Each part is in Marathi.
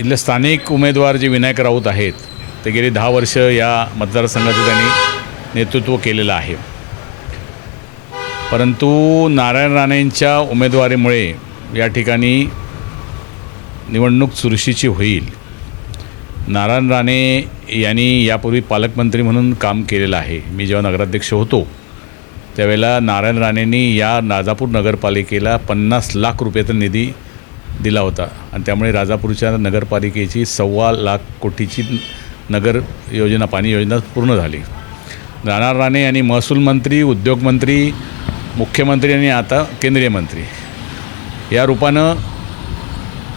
इथले स्थानिक उमेदवार जे विनायक राऊत आहेत ते गेली दहा वर्ष या मतदारसंघाचं त्यांनी नेतृत्व केलेलं आहे. परंतु नारायण राणेंच्या उमेदवारीमुळे या ठिकाणी निवडणूक चुरशीची होईल. नारायण राणे यांनी यापूर्वी पालकमंत्री म्हणून काम केलेलं आहे. मी जेव्हा नगराध्यक्ष होतो त्यावेळेला नारायण राणेंनी या नाजापूर नगरपालिकेला पन्नास लाख रुपयाचा निधी दिला होता. आणि त्यामुळे राजापूरच्या नगरपालिकेची सव्वा लाख कोटीची नगर योजना पाणी योजना पूर्ण झाली. राणा राणे यांनी महसूल मंत्री उद्योगमंत्री मुख्यमंत्री आणि आता केंद्रीय मंत्री. या रूपानं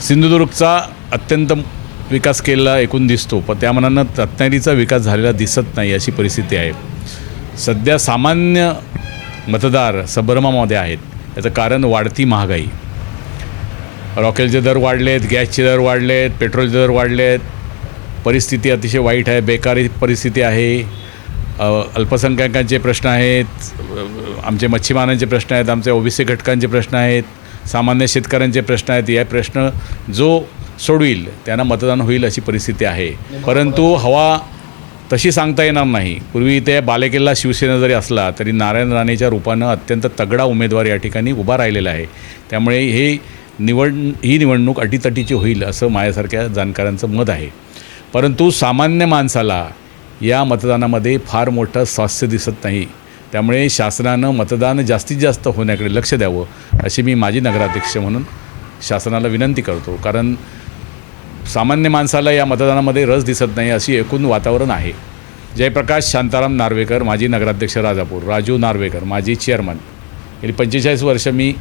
सिंधुदुर्गचा अत्यंत विकास केलेला एकूण दिसतो. पण त्या मनानं रत्नागिरीचा विकास झालेला दिसत नाही अशी परिस्थिती आहे. सध्या सामान्य मतदार संभ्रमामध्ये आहेत. याचं कारण वाढती महागाई. रॉकेलचे दर वाढलेत गॅसचे दर वाढले आहेत पेट्रोलचे दर वाढले आहेत परिस्थिती अतिशय वाईट आहे बेकारी परिस्थिती आहे. अल्पसंख्याकांचे प्रश्न आहेत आमचे मच्छीमारांचे प्रश्न आहेत आमचे ओबीसी घटकांचे प्रश्न आहेत सामान्य शेतकऱ्यांचे प्रश्न आहेत. या प्रश्न जो सोडविल त्यांना मतदान होईल अशी परिस्थिती आहे. परंतु हवा तशी सांगता येणार नाही. पूर्वी ते बालेकिल्ला शिवसेना जरी असला तरी नारायण राणेच्या रूपानं अत्यंत तगडा उमेदवार या ठिकाणी उभा राहिलेला आहे. त्यामुळे हे निवड ही निवडणूक अटीतटीची होईल असं माझ्यासारख्या जाणकारांचं मत आहे. परंतु सामान्य माणसाला या मतदानामध्ये फार मोठं स्वास्थ्य दिसत नाही. त्यामुळे शासनानं मतदान जास्तीत जास्त होण्याकडे लक्ष द्यावं अशी मी माजी नगराध्यक्ष म्हणून शासनाला विनंती करतो. कारण सामान्य माणसाला या मतदानामध्ये रस दिसत नाही अशी एकूण वातावरण आहे. जयप्रकाश शांताराम नार्वेकर माजी नगराध्यक्ष राजापूर राजू नार्वेकर माजी चेअरमन. गेली पंचेचाळीस वर्ष मी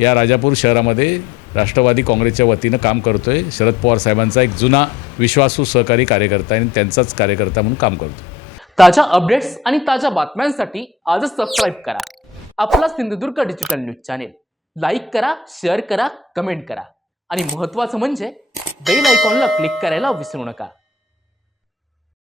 या राजापूर शहरामध्ये राष्ट्रवादी काँग्रेसच्या वतीनं काम करतो आहे शरद पवार साहेबांचा एक जुना विश्वासू सहकारी कार्यकर्ता आहे आणि त्यांचाच कार्यकर्ता म्हणून काम करतो. ताज्या अपडेट्स आणि ताज्या बातम्यांसाठी आजच सबस्क्राईब करा. आपला Sindhudurg digital news channel like करा शेअर करा कमेंट करा. आणि महत्त्वाचं म्हणजे बेल आयकॉनला क्लिक करायला विसरू नका.